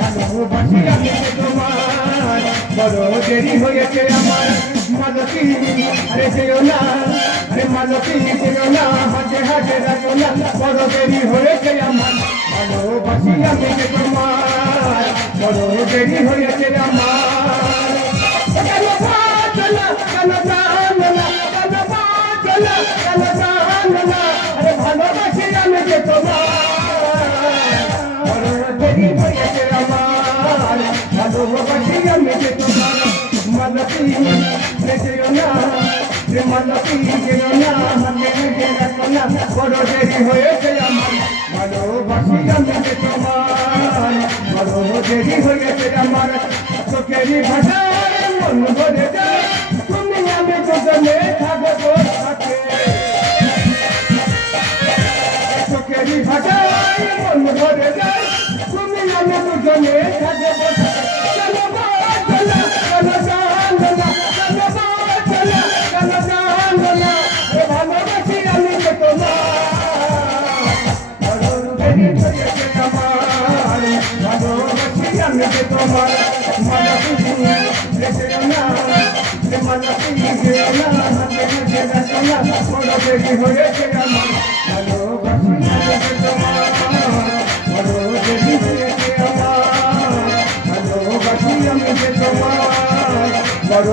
ভালোবাসি আমি তোমার বড় দেরি হয়েছে আমার মালতী আরে যেও না আরে মালতী যেও না হাজে হাজে রাখো না বড় দেরি হয়েছে আমার ভালোবাসি আমি তোমার বড় দেরি হয়েছে আমার আরে ভালোবাসি আমি তোমার দেরি হয়েছে আমার ভালোবাসি আমি তোমার মালতী যেও না মালতী যেও না বড় দেরি হয়েছে আমার ভালোবাসি আমি তোমার বড় দেরি হয়েছে আমার চোখেরই ভাষায় মন ভরে যায় তুমি আমি দুজনে থাকবো সাথে চোখেরই ভাষায় মন ভরে যায় তুমি আমি দুজনে থাকবো ভালোবাসি আমি তোমার মালতী যেও না মালতী যেও না বড় দেরি হয়েছে আমার ভালোবাসি আমি তোমার বড় দেরি হয়েছে আমার ভালোবাসি আমি তোমার বড়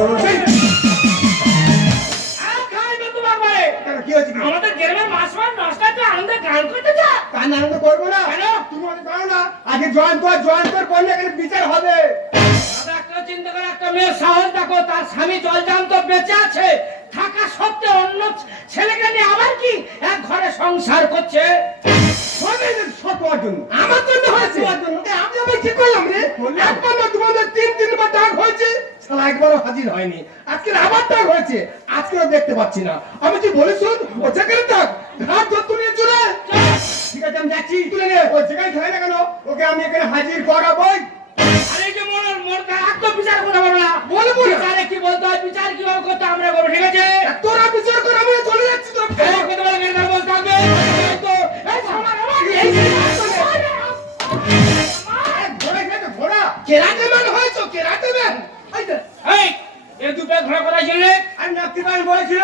আমাদের গ্রামের মাছ মাছ নষ্টাতে আনন্দে গান করতে যা গান আনন্দ করবো না তুমি মনে করো না আগে জয়েন কর করলে এখানে বিচার হবে একটা চিন্তা করে একটা মেয়ের সাহস দেখো তার স্বামী জলজান্ত বেঁচে আছে থাকা সত্ত্বেও অন্য ছেলেকে নিয়ে আবার কি এক ঘরে সংসার করছে আমার জন্য হয়েছে আমি কি করলাম রে একবার না তোমাদের তিনবার ডাক হয়েছে শালা একবারও হাজির হয়নি আজকে আবার ডাক হয়েছে আজকেও দেখতে পাচ্ছি না আমি কি বলি শুন ও যেখানে থাক ঘাট ধর তুমি চলে ঠিক আছে আমি যাচ্ছি তুলে নে ও যেখানে থাকে না কেন ওকে আমি এখানে হাজির করাবই আরে যে মোর একদম বিচার করতে পারবো না বলে বিচারে কি বলতে হয় বিচার কিভাবে করতে আমরা করবো ঠিক আছে তোরা বিচার কর আমি চলে যাচ্ছি তোর কথা বলে মেয়েদের বলতে হবে তো এই আমার ঘোড়া কেরাতে ম্যান হয়েছো কেরাতে ম্যান এই এ দুটো ঘোড়া কথা ছিল আমি নাকি ভাই বলেছিল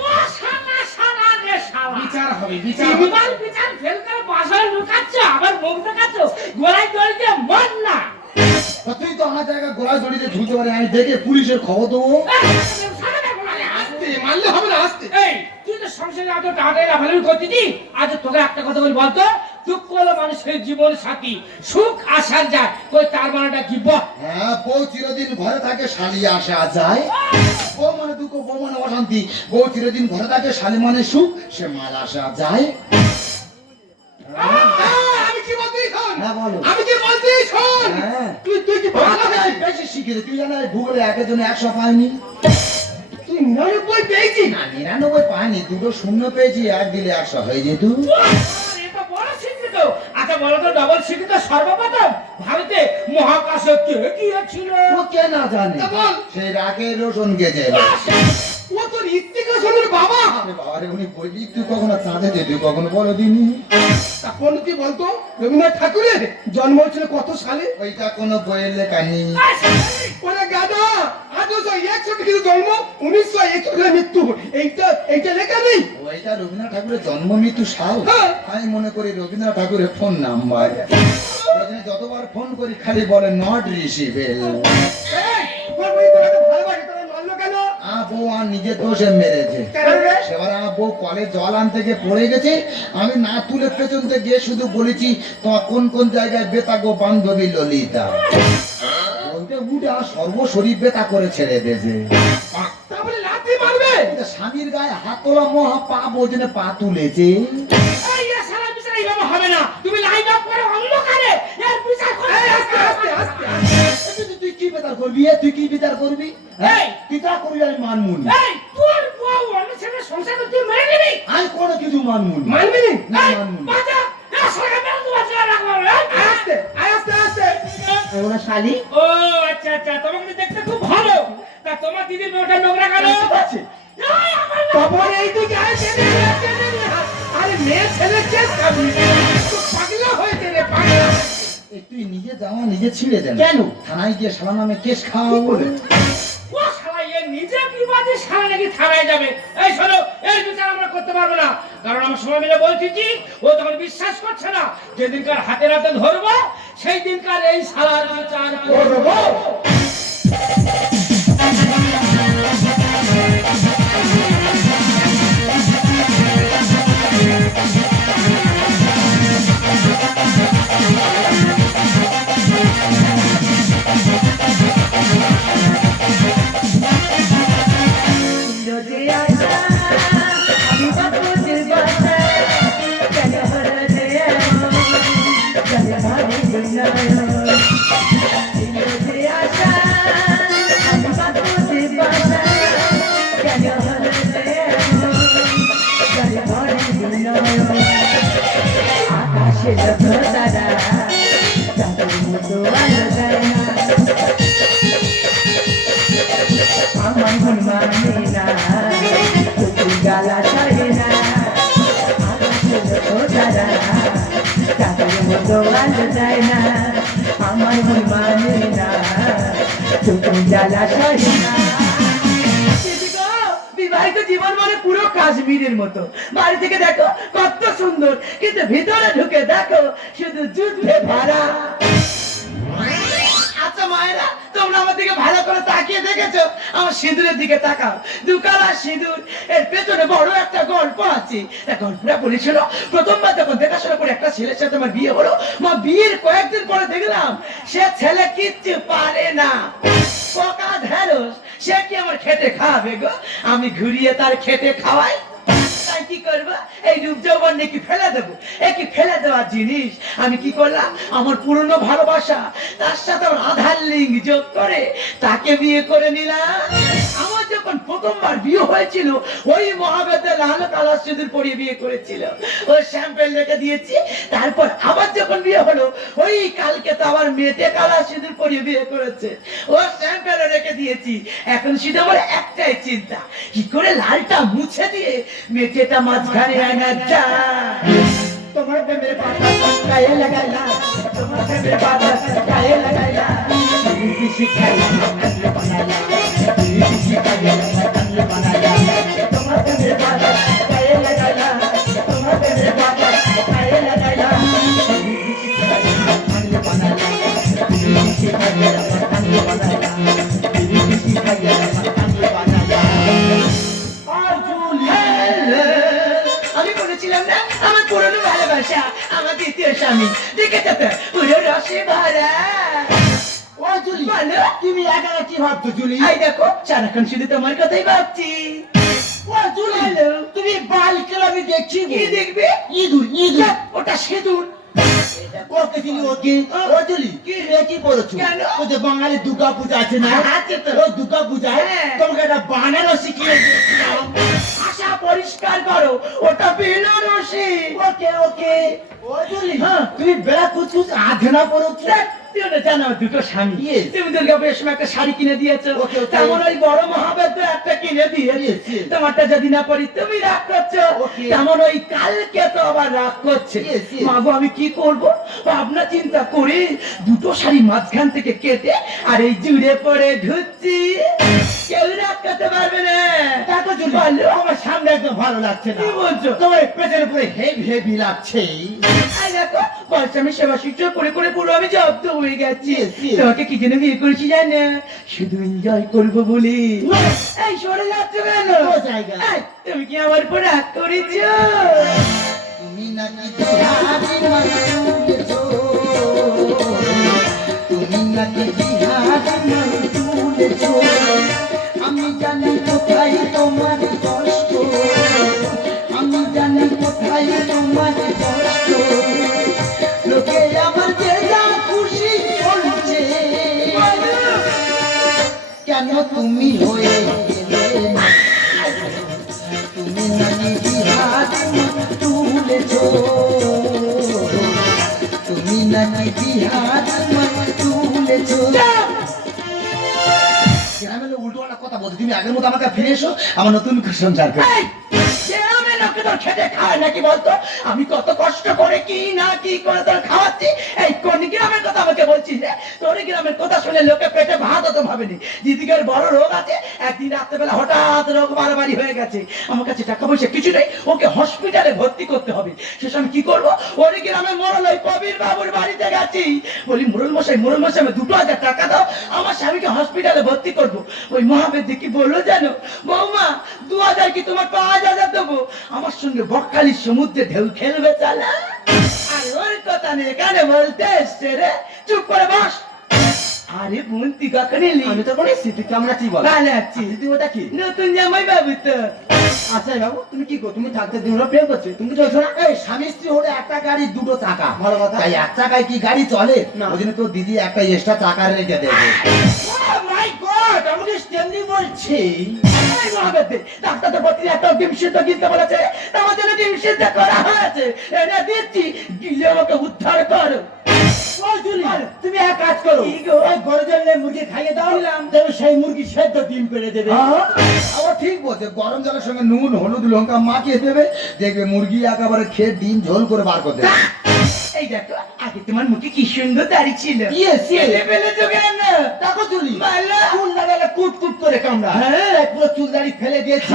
ও শালা শালা রে শালা বিচার হবে বিচার বিচার ফেল করে বাসায় লুকাচ্ছ আবার মুখ দেখাচ্ছ গলায় দড়িতে মন না তুই তো আমার জায়গায় গোড়ায় দড়িতে ঝুলতে পারে আমি দেখে পুলিশের খবর দেবো আসতে মারলে হবে না আসতে এই তুই তো সংসারে এত টাকাই রাফালামি করতেছি আজ তোকে একটা কথা বলি বলতো দুঃখ হলো মানুষের জীবন সাথী সুখ আসার যায় কই তার মানেটা কি বল হ্যাঁ বউ চিরদিন ঘরে থাকে শালি আসা যায় বউ মানে দুঃখ বউ মানে অশান্তি বউ চিরদিন ঘরে থাকে শালি মানে সুখ সে মাল আসা যায় আমি কি বলতে শোন হ্যাঁ বলো আমি কি বলতে শোন হ্যাঁ তুই কি ভালো আমি বেশি শিখেছি তুই জানা ভূগোলে একের জন্য 100 পাইনি তুই 99 পেয়েছি না 99 পাইনি দুটো শূন্য পেয়েছি এক দিলে 100 হয়ে যেত এটা বড় শিক্ষিত আচ্ছা বলো তো ডবল শিক্ষিত সর্বপ্রথম ভারতে মহাকাশে কে গিয়েছিল ও কে না জানে তা বল। সেই রাগে রোশন গেছে ও তোর ইত্তিকাশনের বাবা বাবারে উনি বললি তুই কখনো চাঁদে যেতে কখনো বলো দিনি তা কোন কি বলতো রবীন্দ্রনাথ ঠাকুরের জন্ম হয়েছিল কত সালে ওইটা কোনো বইয়ের লেখা নেই ওরে গাদা 1861 কিন্তু জন্ম 1961 মৃত্যু এইটা লেখা নেই ওইটা রবীন্দ্রনাথ ঠাকুরের জন্ম মৃত্যু সাল হ্যাঁ। আমি মনে করি রবীন্দ্রনাথ ঠাকুরের ফোন নাম্বার যতবার ফোন করি খালি বলে নট রিসিভেল তোর বই তোকে ভালোবাসে তোরা মারলো কেন বউ আর নিজের দোষে মেরেছে কেন রে সেবার আমার বউ কলে জল আনতে গিয়ে পড়ে গেছে আমি না তুলে পেছনতে গিয়ে শুধু বলেছি তোমার কোন কোন জায়গায় বেতা গো বান্ধবী ললিতা বলতে উঠে আমার সর্বশরীর বেতা করে ছেড়ে দিয়েছে তাহলে লাথি মারবে স্বামীর গায়ে হাত তোলা মহা পা বোঝনে পা তুলেছে এই সারা বিচার এইভাবে হবে না তুমি লাইন আপ করে অন্ধকারে এর বিচার করে আস্তে আস্তে আস্তে তুই কি বিচার করবি তুই কি বিচার করবি এই! তুই তা করবি আমি মানমুনি এই তোর বউ অন্য ছেলে সংসার করতে মেরে নিবি আমি কোনো কিছু মানমুনি মানবি নি না এই মানমুনি বাজা এ সারা মেরে তো বাজা রাখবো আস্তে আস্তে আস্তে ওরা শালি ও আচ্ছা আচ্ছা তোমাকে দেখতে খুব ভালো তা তোমার দিদির মেয়েটা নোংরা কেন আছে এই আমার তারপর এইদিকে আরে মেয়ে ছেলে কেস খাবি তো পাগলা হয়েছে রে পাগলা এই তুই নিজে জামা নিজে ছিঁড়ে দেন কেন? থানায় গিয়ে শালা নামে কেস খাওয়া বলে ও শালা এ নিজে কি বাজে শালা নাকি থানায় যাবে। এই শোনো, এই বিচার আমরা করতে পারবো না, কারণ আমরা সবাই মিলে বলছি কি ও তখন বিশ্বাস করছে না। যেদিনকার হাতে নাতে ধরবো সেই দিনকার এই শালার বিচার করবো। আমার মন মানে না তুই গালা ছাড়ে না চাঁদের মতো আলো যায় না আমার মন মানে না তুই গালা ছাড়ে না। বিবাহিত জীবন মানে পুরো কাশ্মীরের মতো। বাড়ি থেকে দেখো কত সুন্দর, কিন্তু ভিতরে ঢুকে দেখো শুধু যুদ্ধে ভরা। আচ্ছা মায়েরা, তোমরা আমার দিকে ভালো করে তাকিয়ে দেখেছো? আমার সিঁদুরের দিকে তাকাও, দুকালা সিঁদুর, এর পেছনে বড় একটা গল্প আছে। গল্পটা বলেছিল প্রথমবার যখন দেখাশোনা করে একটা ছেলের সাথে আমার বিয়ে হলো, মা বিয়ের কয়েকদিন পরে দেখলাম সে ছেলে কিচ্ছু পারে না, পোকা ঢেঁড়স। সে কি আমার খেটে খাওয়াবে গো? আমি ঘুরিয়ে তার খেটে খাওয়াই। তাই কি করবো? এই রূপ যৌবন নাকি ফেলে দেবো? কি ফেলে দেওয়ার জিনিস? আমি কি করলাম, আমার পুরনো ভালোবাসা তার সাথে আমার আধার লিঙ্ক যোগ করে তাকে বিয়ে করে নিলাম। আমার যখন প্রথমবার বিয়ে হয়েছিল ওই মহাবেদের লাল কালার সিঁদুর পরিয়ে বিয়ে করেছিল, ওই স্যাম্পেল রেখে দিয়েছি। তারপর আবার যখন বিয়ে হলো ওই কালকে তো আবার মেটে কালার সিঁদুর পরিয়ে বিয়ে করেছে, ও স্যাম্পেল রেখে দিয়েছি। এখন শুধু আমার একটাই চিন্তা, কি করে লালটা মুছে দিয়ে মেটেটা মাঝখানে আনা যায়। তোমার প্রেমের পাতা গায়ে লাগাইলা, তোমার প্রেমের পাতা গায়ে লাগাইলা, বিধি শিখাইলা কান্লে বানাইলা, বিধি শিখাইলা কান্লে বানাইলা। তোমার প্রেমের পাতা গায়ে লাগাইলা, তোমার প্রেমের পাতা গায়ে লাগাইলা, বিধি শিখাইলা কান্লে বানাইলা, বিধি শিখাইলা কান্লে বানাইলা, বিধি শিখাইলা কান্লে বানাইলা। আমি বলেছিলাম না আমার পুরনো ভালোবাসা আমার দ্বিতীয় স্বামী, দেখেছো তো পুরো রসে ভরা। ও জুলি, বলো তুমি একা কি ভাবছো জুলি? এই দেখো সারাক্ষণ শুধু তোমার কথাই ভাবছি। ও জুলি, তুমি বাল ক্লাবে দেখছি। কি দেখবে? ইঁদুর, ইঁদুর। ওটা সিঁদুর। ওকে চিনি, ওকে। ও জুলি, কি রেখি পড়েছো? কেন? ওই যে বাঙালি দুর্গা পূজা আছে না, আছে তো। ওই দুর্গা পূজায় তোমাকে একটা বানারসি শিখিয়ে দিয়েছিলাম। আশা পরিষ্কার করো, ওটা বেনারসি। ওকে ওকে। ও জুলি, তুমি বেলা কুচকুচ আধেনা পড়েছো। জানো দুটো স্বামী, তুমি দুর্গা পুজোর সময় একটা শাড়ি কিনে দিয়েছো, তেমন ওই বড় মহাবেদ্য একটা কিনে দিয়েছে। তোমারটা যদি না পড়ি তুমি রাগ করছো, তেমন ওই কালকে তো আবার রাগ করছে। মাগো আমি কি করবো ভাবনা চিন্তা করে দুটো শাড়ি মাঝখান থেকে কেটে আর এই জুড়ে পরে ঘুরছি। কেউ রাগ করতে পারবে না। তাকে বললো আমার সামনে একদম ভালো লাগছে না। কি বলছো? তোমার পেটের উপরে হেভি হেভি লাগছে। দেখো বলছে আমি সেবা শুশ্রূষা করে করে পুরো আমি জব্দ হয়ে গেছি। তোমাকে কি জন্য বিয়ে করেছি জানো? শুধু এনজয় করবো বলে। এই সরে যাচ্ছ কেন? তুমি কি আমার উপর রাগ করেছো? তুমি নাকি বিহারি তুলেছো, তুমি নাকি বিহারি তুলেছো। আমি জানি কোথায় তোমার কষ্ট, আমি জানি কোথায় তোমার কষ্ট। লোকে আমার যে যা খুশি বলছে, কেন তুমি হয়ে গেলে না? তুমি নাকি বিহারি তুলেছো, তুমি নাকি বিহারি তুলেছো। উল্টো কথা বলতে তুমি আগের মতো আমাকে ফিরে এসো, আমার নতুন সংসার করো। তোর খেতে খায় নাকি বলতো? আমি কত কষ্ট করে কি না কি করে তোর খাওয়াচ্ছি। এই কোন গ্রামের কথা আমাকে বলছিস রে? তোর গ্রামের কথা শুনে লোকে পেটে ভাত হতো ভাবেনি। দিদিকের বড় রোগ আছে, একদিন রাত্রেবেলা হঠাৎ রোগ বাড়াবাড়ি হয়ে গেছে। আমার কাছে টাকা পয়সা কিছু নেই, ওকে হসপিটালে ভর্তি করতে হবে। শেষ আমি কি করবো? ওর গ্রামে মোড়ল ওই কবির বাবুর বাড়িতে গেছি। বলি মোড়ল মশাই আমি 2000 টাকা দাও, আমার স্বামীকে হসপিটালে ভর্তি করবো। ওই মহাবেদ্য কি বললো জানো? বৌমা 2000 কি তোমার 5000 দেবো, আমার সঙ্গে বকখালির সমুদ্রে ঢেউ খেলবে চালা। আর ওর কথা নেই এখানে বলতে এসছে রে, চুপ করে বস। আরে বোন তুই কখন এলি? আমি তো বলেছি তুই কেমন আছিস বল। ভালো আছি। তুই ওটা কি? নতুন জামাই বাবু তো। আচ্ছা বাবু তুমি কি তুমি থাকতে দিন প্রেম করছো, তুমি তো চলছো না? এই স্বামী স্ত্রী হলে একটা গাড়ি দুটো চাকা, ভালো কথা। তাই এক চাকায় কি গাড়ি চলে? ওই জন্য তো দিদি একটা এক্সট্রা চাকা রেখে দেবে। মাই গড, আমাকে স্ট্যান্ডি বলছি। এই মহাবেদ্য, ডাক্তার তো প্রতি একটা ডিম সিদ্ধ কিনতে বলেছে, আমার জন্য ডিম সিদ্ধ করা হয়েছে, এনে দিচ্ছি, গিলে আমাকে উদ্ধার করো। তুমি এক কাজ করো, ওই গরু জলে মুরগি খাইয়ে দাও, তবে সেই মুরগি সেদ্ধ ডিম পেড়ে দেবে। আবার ঠিক বলছে, গরম জলের সঙ্গে নুন হলুদ লঙ্কা মাখিয়ে দেবে, দেখবে মুরগি একেবারে খেয়ে ডিম ঝোল করে বার করে দেবে। এই দেখো, আগে তোমার মুখে কি সুন্দর দাড়ি ছিল। ফেলে চোখে না টাকা চুলি ভালো। চুল দাঁড়ালে কুট কুট করে কামড়া। হ্যাঁ পুরো চুল দাড়ি ফেলে দিয়েছি,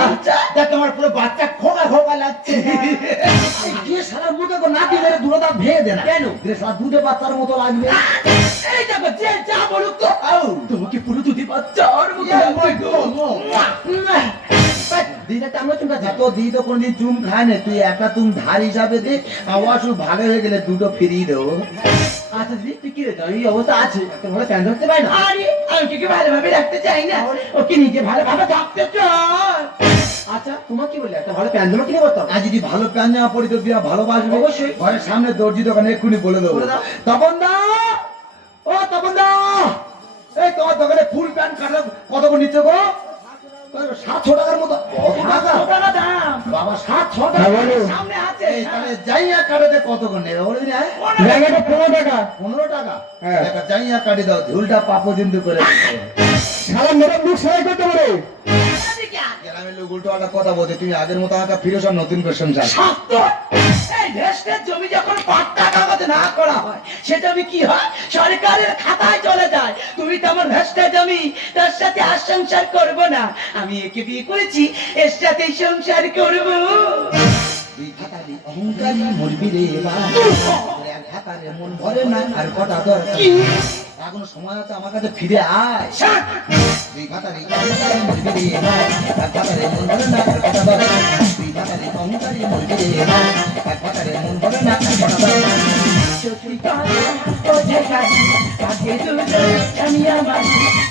দেখ আমার পুরো বাচ্চা খোকা খোকা লাগছে। দিয়ে সারা মুখে নাতি মেরে দুটো ভেঙে দে না কেন? সারা দুধে বাচ্চার মতো লাগবে। এই দেখো, যে যা বলুক তো তোমাকে পুরো দুধি বাচ্চা আর যত দিই তো কোনদিন চুম খায় না, তুই একটা তুম ধার হিসাবে দে, আবার শুধু ভালো হয়ে গেলে দুটো ফিরিয়ে দেবো। আচ্ছা দিদি তুই কি রে, এই অবস্থা আছে, একটা ভালো প্যান্ট ধরতে পারি না। আরে আমি কি ভালোভাবে রাখতে চাই না, ওকে নিজে ভালোভাবে থাকতে চাই। আচ্ছা তোমার কি বললে, একটা ভালো প্যান্ট জামা কিনে করতাম। আর যদি ভালো প্যান্ট জামা পরি তো বিয়া ভালোবাসবে অবশ্যই। ঘরের সামনে দর্জি দোকানে এক্ষুনি বলে দেবো। তপন দা, ও তপন দা, এই তোমার দোকানে ফুল প্যান্ট কাটা কত করে নিচ্ছে গো? 700 টাকার মতো। টাকা দাম বাবা 700 টাকা সামনে আছে। এই তাহলে যাইয়া কাটাতে কত করে নেবে বলে দিন? 15 টাকা। 15 টাকা? হ্যাঁ। একটা যাইয়া কাটি দাও, ঝুলটা পাপো কিন্তু করে সারা মেরে মুখ সবাই করতে পারে। গ্রামের লোক উল্টো একটা কথা বলছে, তুমি আগের মতো আমাকে ফিরে সব নতুন করে সংসার। সত্য। এই দেশের জমি যখন পাট্টা কাগজ না করা হয়, সে জমি কি হয়? সরকারের খাতায় চলে যায়। তুমি তো আমার ভেস্টা জমি, তার সাথে আর সংসার করবো না। আমি একে বিয়ে করেছি, এর সাথেই সংসার করবো। তুই খাতারি অহংকারী মরবি রে এক খাতারে মন ভরে না আর কটা দরকার। এখনো সময় আছে, আমার কাছে ফিরে আয়। তুই খাতারি অহংকারী মরবি রে এক খাতারে মন ভরে না আর কটা দরকার। তুই খাতারি অহংকারী মরবি রে এক খাতারে মন ভরে না আর কটা দরকার। সত্যি কথা বোঝে গাছি, তাকে দুজন স্বামী আমার।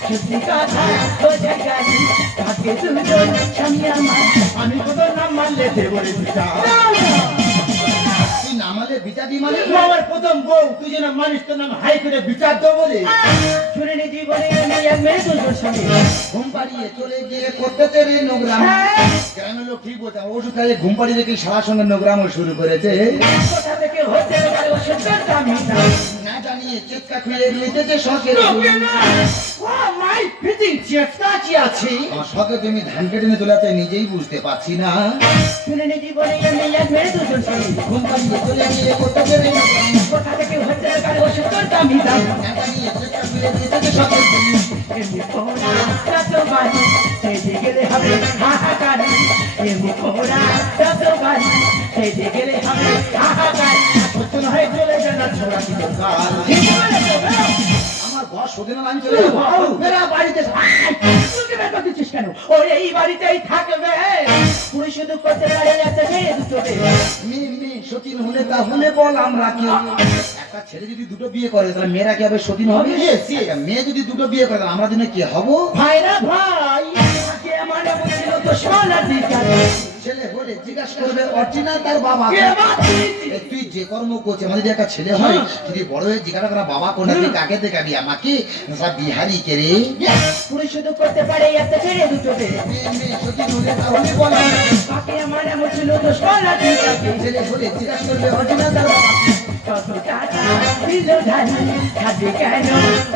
সত্যি কথা বোঝে গাছি, তাকে দুজন স্বামী আমার। আমি কত নাম মানলে দেবরে বিচার, তুই নামালে বিচার দি মানে আমার প্রথম বউ, তুই যেন মানুষ তোর নাম হাই করে বিচার দেবো বলে। শুনে জীবনে আমি এক মেয়ে দুজন স্বামী। ঘুম পাড়িয়ে চলে গিয়ে করতেছে রে নোংরাম। গ্রামের লোক ঠিক বলছে, ওষুধ খাইয়ে ঘুম পাড়িয়ে রেখে সারা সঙ্গে নোংরাম শুরু করেছে। কোথা থেকে হতে পারে ওষুধের দামি না, না জানিয়ে চেষ্টা খুঁজে রয়েছে শখের। মাই ফিটিং চেষ্টা কি আছে? আমার শখে তুমি ধান কেটে নিয়ে চলে যাচ্ছে, নিজেই বুঝতে পারছি না। শুনে জীবনে আমি এক মেয়ে দুজন স্বামী। ঘুম পাড়িয়ে চলে গিয়ে করতেছে রে নোংরাম। কোথা থেকে হতে পারে ওষুধের দামি না, না জানিয়ে চেষ্টা খুঁজে রয়েছে শখের। এমনি কোনা রাতো বাড়ি, সেজে গেলে হবে হাহাকার। এমনি কোনা রাতো বাড়ি, সেজে গেলে হবে হাহাকার। সত্য না হয় চলে যায় না ছোড়া কি দরকার। ঠিক বলেছো, বেরো। আমার ঘর সোজে না, আমি চলে যাবো। মেরা বাড়িতে তুই বের করে দিচ্ছিস কেন? ও এই বাড়িতেই থাকবে। পুরুষ শুধু করতে পারে একটা মেয়ে দুটো মেয়ে। মেয়ে সতীন হলে তাহলে বল আমরা কি? একটা ছেলে যদি দুটো বিয়ে করে তাহলে মেয়েরা কি হবে, সতীন হবে? একটা মেয়ে যদি দুটো বিয়ে করে তাহলে আমরা দিনে কি হবো? ভাইরা ভাই, কে আমার বলেছিল তো সোনার দিকে। ছেলে হলে জিজ্ঞাসা করবে অরিজিনাল তার বাবা। কে বাঁচিয়েছে? তুই যে কর্ম করছিস, আমাদের যদি একটা ছেলে হয়, যদি বড় হয়ে জিজ্ঞাসা করা বাবা কোনটা, তুই কাকে দেখাবি? আমাকে সব বিহারি কে রে? পুরুষ শুধু করতে পারে একটা ছেলে দুটো মেয়ে। মেয়ে সতীন হলে তাহলে বল বাকি আমার বলেছিল তো সোনার দিকে। ছেলে হলে জিজ্ঞাসা করবে অরিজিনাল তার বাবা। কত টাকা দিল ধানি, খাবে কেন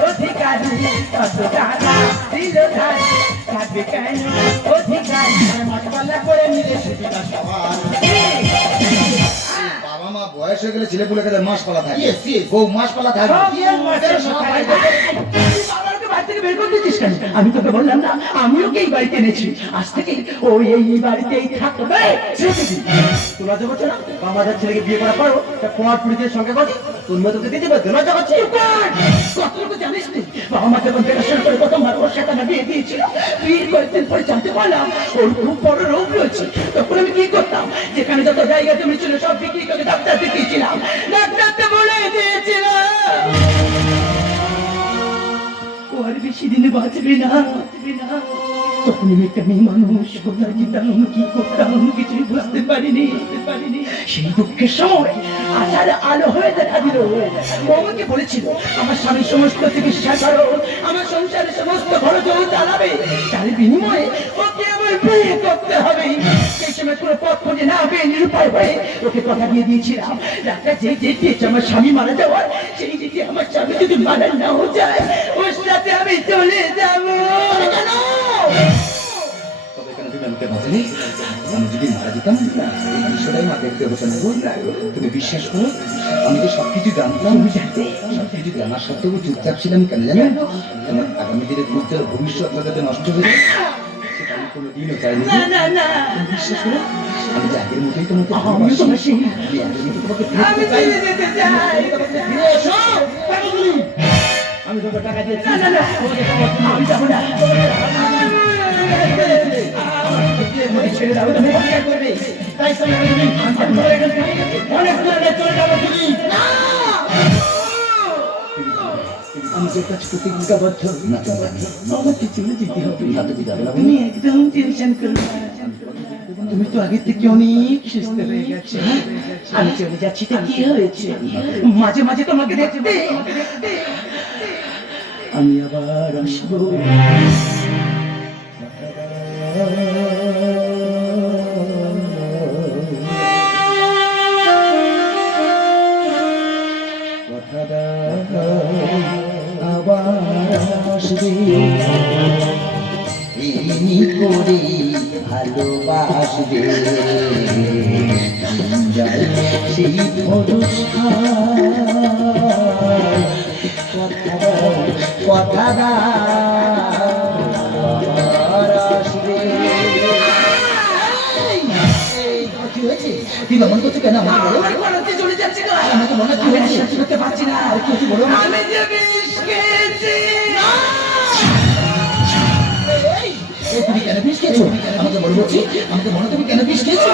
অধিকারী? কত টাকা দিল ধানি, থাকবে কেন অধিকার মাঠপাল্লা করে নিলে সুবিধা সবার বাবা মা বয়স হয়ে গেলে ছেলে পুলে মাস পালা থাকে বউ মাস পালা থাকে আমি তোকে বললাম না আমি ওকে এই বাড়িতে এনেছি আজ থেকে ও এই বাড়িতেই থাকবে তোমরা যে করছো না আমাদের ছেলেকে বিয়ে করা পারো তা কুমার পুরীদের সঙ্গে করছি তুমি তোকে দিতে পারছো না করছি কতটুকু জানিস নি বাবা মা যখন দেখাশোনা করে প্রথমবার ওর সাথে আমি বিয়ে দিয়েছিল বিয়ের কয়েকদিন পরে জানতে পারলাম ওর খুব বড় রোগ রয়েছে তখন আমি কি করতাম যেখানে যত জায়গা জমি ছিল সব বিক্রি করে ডাক্তার দেখিয়েছিলাম ডাক্তারকে বলে দিয়েছিলাম ও আর বেশি দিনে বাঁচবে না তখন আমি একটা মেয়ে মানুষ কোথায় যেতাম কি করতাম কিছুই বুঝতে পারিনি সেই দুঃখের সময় আশার আলো হয়ে দেখা দিল ও আমাকে বলেছিল আমার স্বামী সমস্ত চিকিৎসা করো আমার সংসারের সমস্ত খরচ ও চালাবে তার বিনিময়ে ওকে আমার বিয়ে করতে হবে সেই সময় কোনো পথ খুঁজে না পেয়ে নিরুপায় হয়ে ওকে কথা দিয়ে দিয়েছিলাম ডাক্তার যে দিয়েছে আমার স্বামী মারা যাওয়ার সেই দিকে আমার স্বামী যদি মারা নাও যায় ওর সাথে আমি চলে যাবো কেন তবে কেন তুমি আমাকে বাঁচালে আমি যদি মারা যেতাম এই বিষয়টাই মা দেখতে হতো না তুমি বিশ্বাস করো আমি তো সবকিছু জানতাম সবকিছু জানার সত্ত্বেও চুপচাপ ছিলাম কেন জানো আমার আগামী দিনে উজ্জ্বল ভবিষ্যৎ যাতে নষ্ট হয়ে যায় সেটা আমি কোনোদিনও চাইনি তুমি বিশ্বাস করো আমি যে আগের মতোই তোমাকে ভালোবাসি। আমি আগের মতো তোমাকে ফিরে পেতে চাই। ফিরে এসো পাগলি। আমি তোকে টাকা দিয়েছি আমি যাবো না ছেড়ে দাও তুমি করবে তাই সঙ্গে চলে যাবো তুমি আমি যে কাজ প্রতিজ্ঞাবদ্ধ আমাকে চলে যেতে হবে তুমি একদম টেনশন করো তুমি তো আগে থেকে অনেক সুস্থ হয়ে গেছো আমি চলে যাচ্ছি তো কি হয়েছে মাঝে মাঝে তোমাকে দেখতে আমি আবার আসবো করে ভালোবাসবে সেই কথা তুই মন করছো কেন আমাকে চলে যাচ্ছে আমাকে মনে করতে পারছি না আর কিছু বলো আমি যে বিষ খেয়েছি তুমি কেন বিষ খেয়েছো আমাকে বলবো আমাকে বলো তুমি কেন বিষ খেয়েছো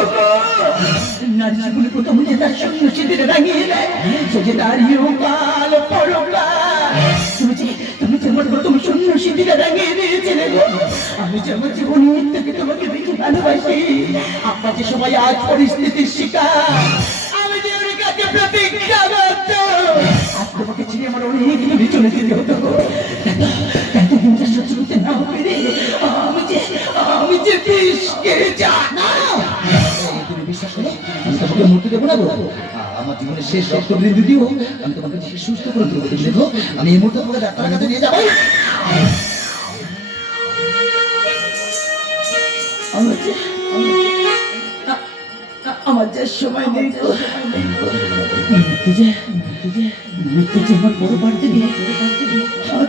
নারী জীবনে প্রথম যে তার শূন্য চিন্তিতে দাঁড়িয়ে দেয় সে যে দাঁড়িয়েও কাল পরকাল তুমি যে মনে করো তুমি শূন্য সিদ্ধিটা দাঁড়িয়ে দিয়েছিলে আমি যে আমার জীবনের থেকে তোমাকে দেখে ভালোবাসি আপনার যে সবাই আজ পরিস্থিতির শিকার আমি যে ওর কাছে প্রতিজ্ঞাবদ্ধ আজ তোমাকে ছেড়ে আমার অনেক দূরে চলে যেতে হতো এতদিন যে সহ্য করতে না পেরে আমি যে বিষকে জানা তুমি বিশ্বাস করো আমি তোমাকে মরতে দেবো না গো আমার জীবনের শেষ রক্তবিন্দু দিও আমি তোমাকে সুস্থ করে দেবো দেখো আমি এই মুহূর্তে তোমাকে ডাক্তারের কাছে নিয়ে যাবো আমার যে সময় নেই মৃত্যু যে আমার বড় বাড়িতে গিয়ে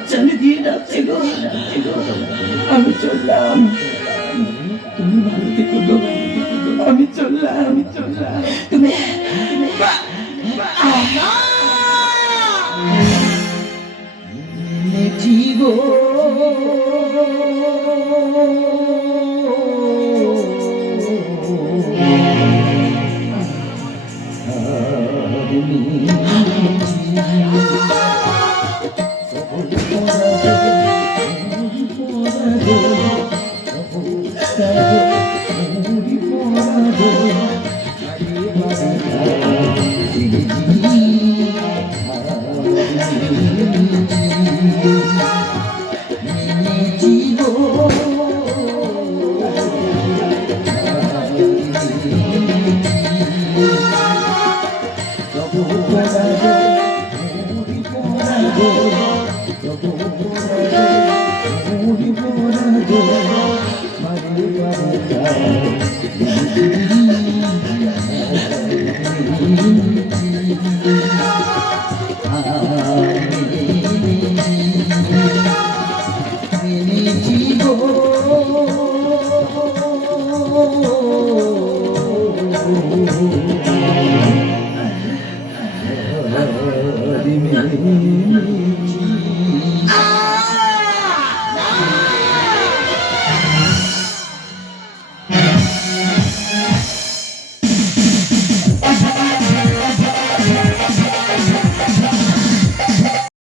চালিয়ে দিয়ে যাচ্ছে গো আমি চললাম তুমি ভালো থেকো গো আমি চললাম তুমি গো গো